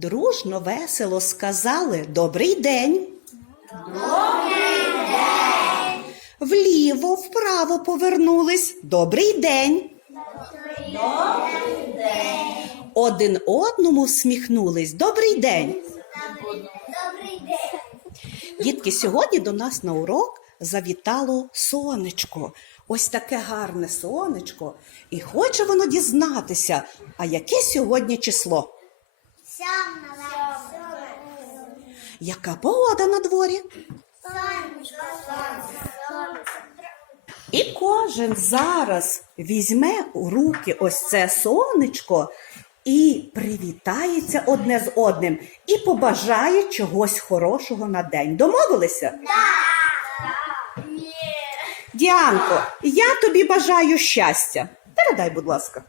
дружно, весело сказали Добрий день. Добрий день. Вліво, вправо повернулись. Добрий день. Добрий день. Один одному всміхнулись. Добрий день. Добрий день. Дітки, сьогодні до нас на урок завітало сонечко. Ось таке гарне сонечко. І хоче воно дізнатися, а яке сьогодні число? Яка погода на дворі? Сонечко, сонце, сонце. І кожен зараз візьме у руки ось це сонечко і привітається одне з одним і побажає чогось хорошого на день. Домовилися? Діанко, я тобі бажаю щастя. Передай, будь ласка.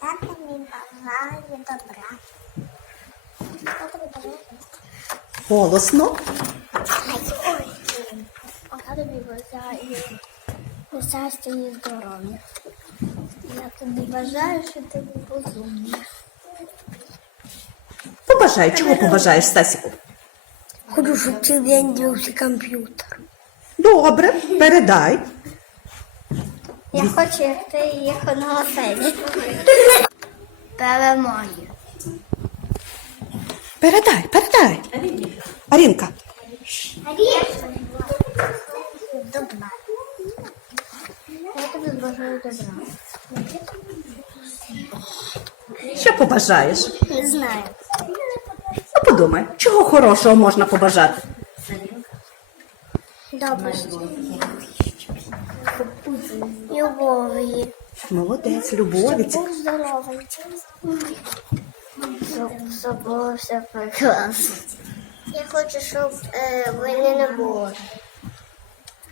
Тато мені бажає добра. Голосно. А тато щастя і здоров'я. Я тобі бажаю, що ти був розумний. Побажай, чого побажаєш, Стасіку? Хочу, щоб цілий день дивився комп'ютер. Добре, передай. Я хочу, як ти їхав на велосипеді. Перемоги. Передай, передай. Арінка, Добра. Я тобі бажаю добра. що побажаєш? Не знаю. Ну, подумай, чого хорошого можна побажати? Добре. Любові. Молодець, любові. Щоб був здоровий. Щоб, було все прекрасно. Я хочу, щоб е, війни не було.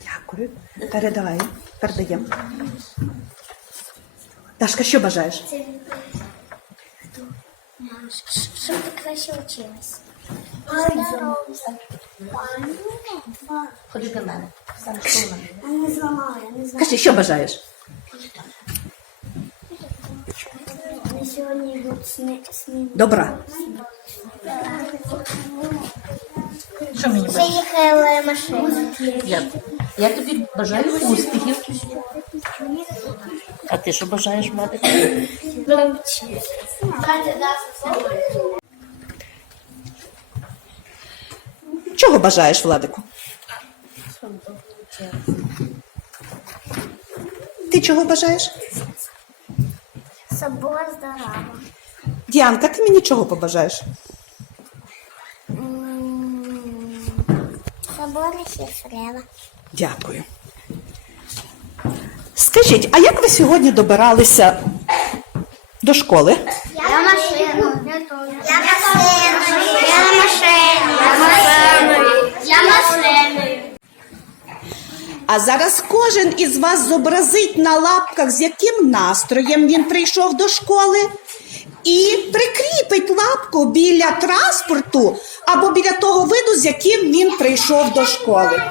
Дякую. Передай. Передаємо. Дашка, що бажаєш? Щоб ти краще вчилась. Ходи до мене. Сам не не. Кажи, що бажаєш? Сьогодні йдуть сни, сни. Добра. Що мені Це бажаєш? їхала машина. Я, я тобі бажаю успіхів. А ти що бажаєш мати? Чого бажаєш, Владику? Ти чого бажаєш? Щоб була здорова. Діанка, ти мені чого побажаєш? Собори щаслива. Дякую. Скажіть, а як ви сьогодні добиралися до школи? Я. Я машину. Я машину. Я машину. Я машину. А зараз кожен із вас зобразить на лапках, з яким настроєм він прийшов до школи, і прикріпить лапку біля транспорту або біля того виду, з яким він прийшов до школи.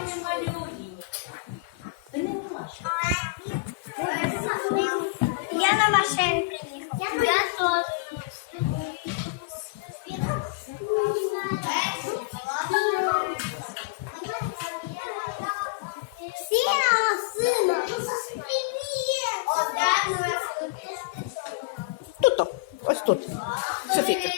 Тут. Софійка.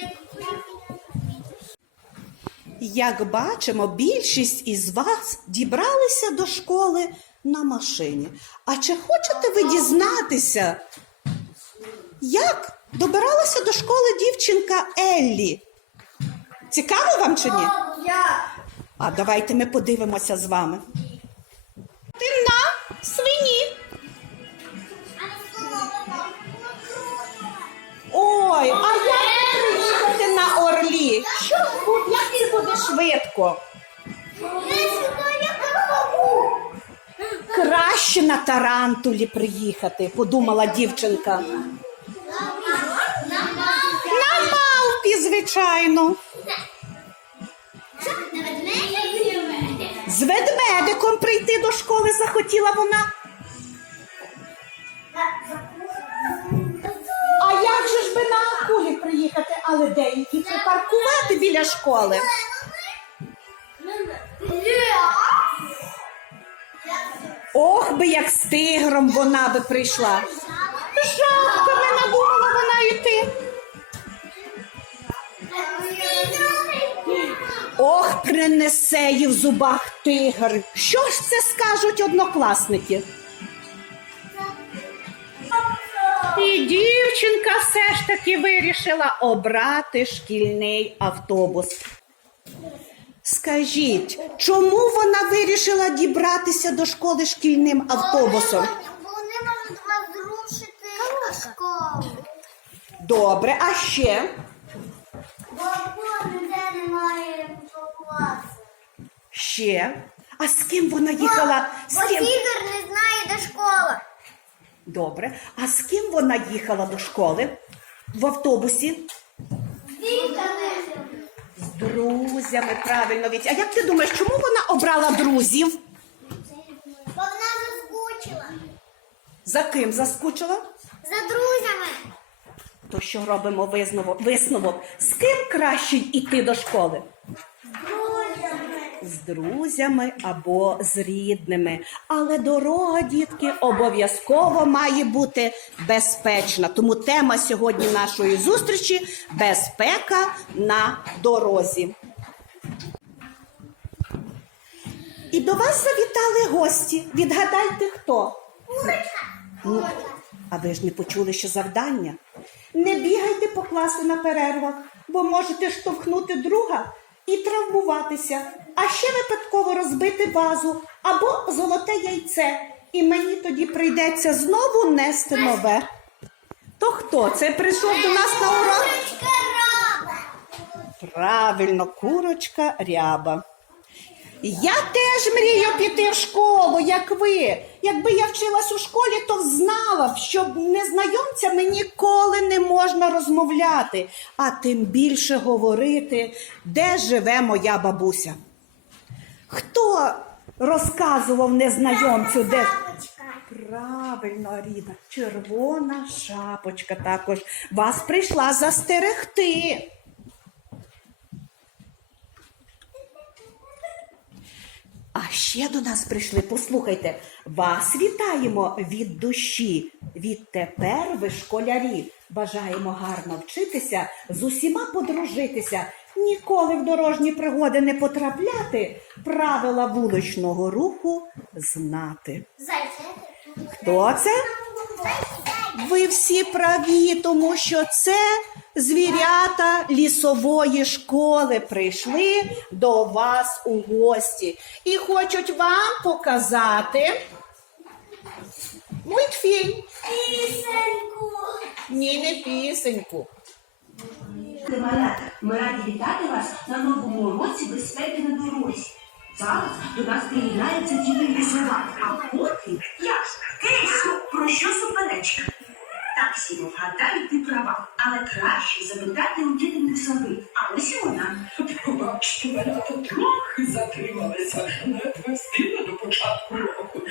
Як бачимо, більшість із вас дібралися до школи на машині. А чи хочете ви дізнатися, як добиралася до школи дівчинка Еллі? Цікаво вам чи ні? А давайте ми подивимося з вами. Ой, а як приїхати на орлі? Що бу- як ти буде швидко? Краще на тарантулі приїхати, подумала дівчинка. На мавпі, звичайно. З ведмедиком прийти до школи захотіла вона. Але деякі припаркувати біля школи. Ох би як з тигром вона би прийшла. Жабка не надумала вона йти. Ох, принесе їй в зубах тигр. Що ж це скажуть однокласники? І дівчинка все ж таки вирішила обрати шкільний автобус. Скажіть, чому вона вирішила дібратися до школи шкільним автобусом? Вони можуть вас зрушити школу. Добре, а ще? Бо ніде немає класу. Ще? А з ким вона їхала? З Бо ким? тігр не знає, де школа. Добре. А з ким вона їхала до школи? В автобусі? З друзями, правильно Вітя. А як ти думаєш, чому вона обрала друзів? Бо вона заскучила. За ким заскучила? За друзями. То що робимо висновок? висновок? З ким краще йти до школи? Друзями. З друзями або з рідними. Але дорога, дітки, обов'язково має бути безпечна. Тому тема сьогодні нашої зустрічі безпека на дорозі. І до вас завітали гості. Відгадайте хто? Ну, а ви ж не почули, що завдання? Не бігайте по класу на перервах, бо можете штовхнути друга і травмуватися, а ще випадково розбити вазу або золоте яйце. І мені тоді прийдеться знову нести нове. То хто це прийшов до нас на урок? Правильно, курочка ряба. Я теж мрію піти в школу, як ви. Якби я вчилась у школі, то знала, б, що незнайомцями ніколи не можна розмовляти, а тим більше говорити, де живе моя бабуся. Хто розказував незнайомцю, де. Правильно, Ріна, червона шапочка також вас прийшла застерегти. А ще до нас прийшли, послухайте, вас вітаємо від душі. Відтепер ви школярі. Бажаємо гарно вчитися, з усіма подружитися, ніколи в дорожні пригоди не потрапляти, правила вуличного руху знати. Хто це? Ви всі праві, тому що це звірята лісової школи прийшли до вас у гості і хочуть вам показати мультфільм. Пісеньку. Ні, не пісеньку. Ми раді вітати вас на новому уроці безпеки на дорозі. Зараз до нас приєднається діти лісова, а потім ясно, Кирисо, про що суперечка? Так, Сімо, вгадаю, ти права, але краще запитати у діти лісови. А ось вона. Пробачте, мене тут трохи затрималася, не встигла до початку року.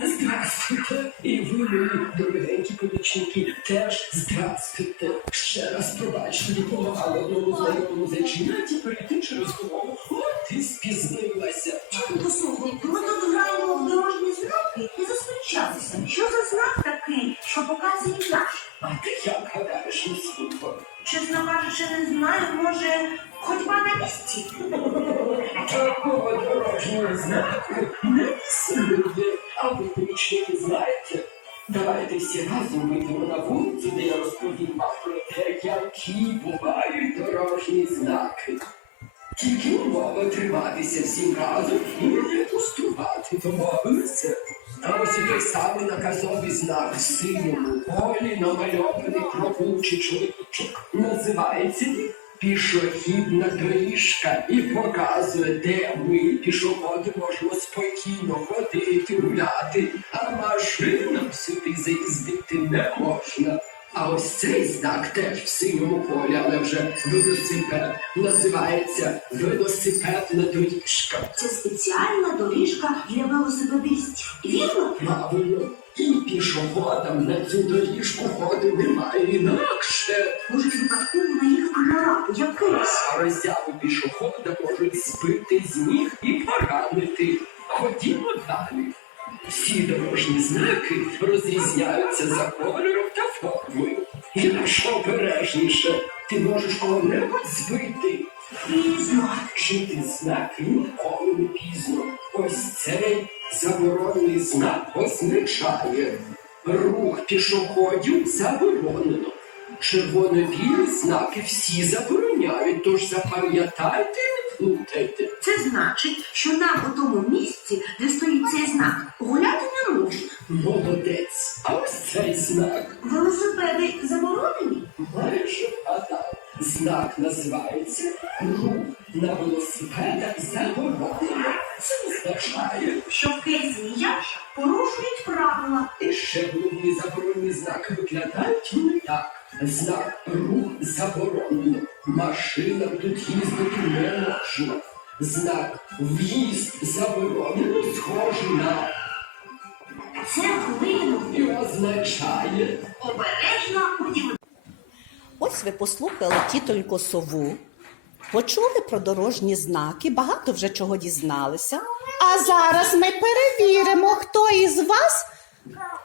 Здравствуйте, і ви, мої дорогенькі помічники, теж здравствуйте. Ще раз пробачте, допомагала одному знайомому зачинаті перейти через дорогу. От і спізнилася. Послухай, ми тут граємо в дорожні знаки і зустрічалися. Що за знак такий, що показує наш? Знаю, може, ходьба на місці? Такого дорожнього знаку не існує. А ви, помічники, знаєте? Давайте всі разом вийдемо на вулицю, де я розповім вам про те, які бувають дорожні знаки. Тільки умова триматися всім разом і не пустувати, домовилися. А ось і той самий наказовий знак в синьому полі намальований кропучий чоловічок. Називається пішохідна доріжка і показує, де ми, пішоходи, можемо спокійно ходити, гуляти, а машинам сюди заїздити не можна. А ось цей знак теж в синьому полі, але вже велосипед. Називається велосипедна доріжка. Це спеціальна доріжка для велосипедистів. Вірно? Правильно, і пішоходам на цю доріжку ходу немає інакше. Можуть випадково на їх програти. якийсь. А роззяву пішохода можуть збити з ніг і поранити. Ходімо далі. Всі дорожні знаки розрізняються за кольором та формою. Якщо обережніше, ти можеш кого-небудь збити. Пізно. Знаки ніколи не пізно. Ось цей заборонений знак означає рух пішоходів заборонено. Червоно-білі знаки всі забороняють, тож запам'ятайте. Це значить, що нам у тому місці, де стоїть цей знак, гуляти не можна. Молодець. А ось цей знак. Велосипеди заборонені? Майже вгадав. Знак називається рух на велосипедах заборонено. Це означає, Що Кейс і Яша порушують правила. І ще головні заборонені знаки виглядають не так. Знак рух заборонено. Машинам тут їздити не можна. Знак в'їзд заборонено схожий на Це хвилину і означає обережно вдім. Ось ви послухали тітоньку сову, почули про дорожні знаки, багато вже чого дізналися. А зараз ми перевіримо, хто із вас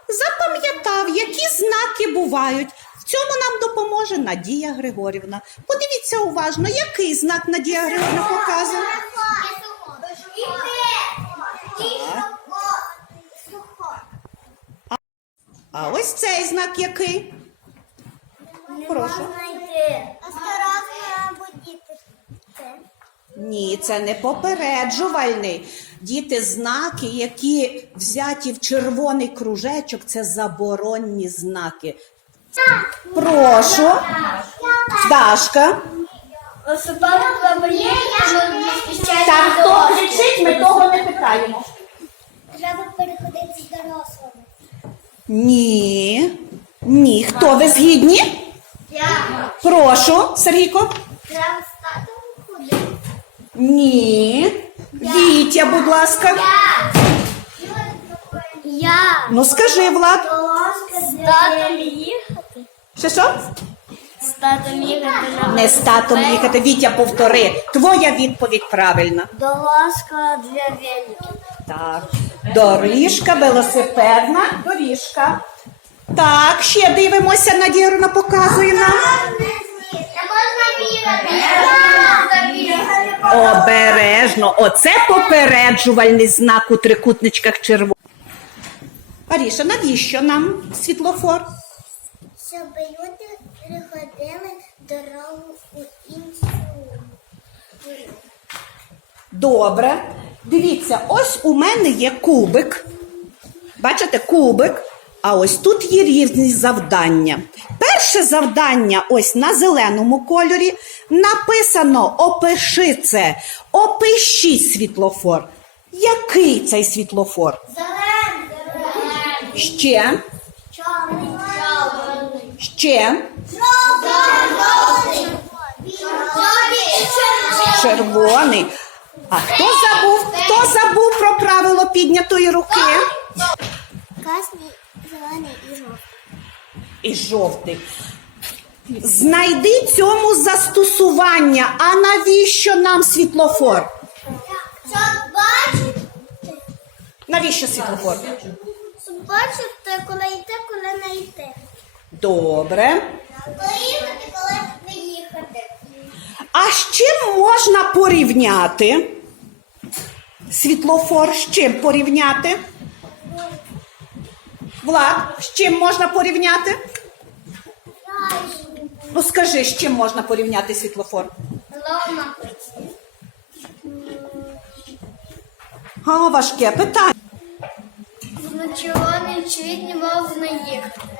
запам'ятав, які знаки бувають. Цьому нам допоможе Надія Григорівна. Подивіться уважно, який знак Надія Григорівна показує. А ось цей знак який? Прошу. Ні, це не попереджувальний. Діти, знаки, які взяті в червоний кружечок, це заборонні знаки. Прошу, Дашка. Так, хто кричить, ми того не питаємо. Треба переходити з дорослими. Ні. Ні. Хто ви згідні? Я. Прошу, Сергійко. Треба з татом ходити. Ні. Вітя, будь ласка. Я. Ну скажи, Влад. З татом їхати. Що що? З татом їхати на Не з татом їхати. Вітя, повтори. Твоя відповідь правильна. Дорожка для великих. Так. Доріжка, велосипедна доріжка. Так, ще дивимося, Надія Руна показує нам. Обережно. Оце попереджувальний знак у трикутничках червоних. Аріша, навіщо нам світлофор? Щоб люди приходили дорогу у іншу. Добре. Дивіться, ось у мене є кубик. Бачите, кубик. А ось тут є різні завдання. Перше завдання, ось на зеленому кольорі, написано Опиши це. Опишіть світлофор. Який цей світлофор? Зелений. Ще. Ще Жовтий. червоний. А хто забув? Хто забув про правило піднятої руки? Красний, зелений і жовтий. і жовтий. Знайди цьому застосування. А навіщо нам світлофор? Щоб бачити, Навіщо світлофор? щоб бачити, коли йти, коли не йти. Добре. Коли коли не їхати. А з чим можна порівняти? Світлофор з чим порівняти? Влад, з чим можна порівняти? Ну скажи, з чим можна порівняти світлофор? Лома. А, важке питання. На червоний світ не можна їхати.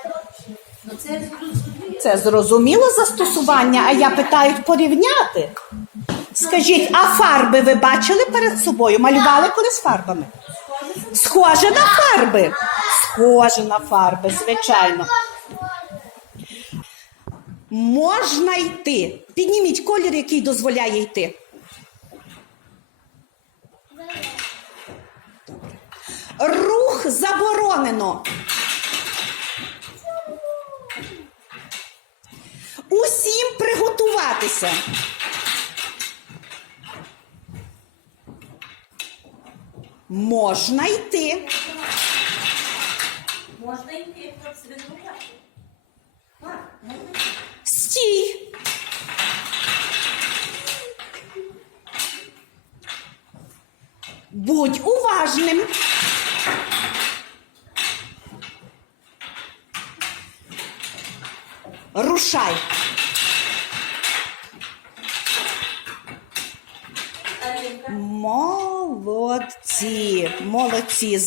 Це зрозуміло застосування, а я питаю порівняти. Скажіть, а фарби ви бачили перед собою? Малювали колись фарбами? Схоже на фарби. Схоже на фарби, звичайно. Можна йти. Підніміть колір, який дозволяє йти. Рух заборонено. Усім приготуватися. Можна йти. Можна йти, щоб собі зробити. Стій. Будь уважним. Рушай. Молодці, молодці.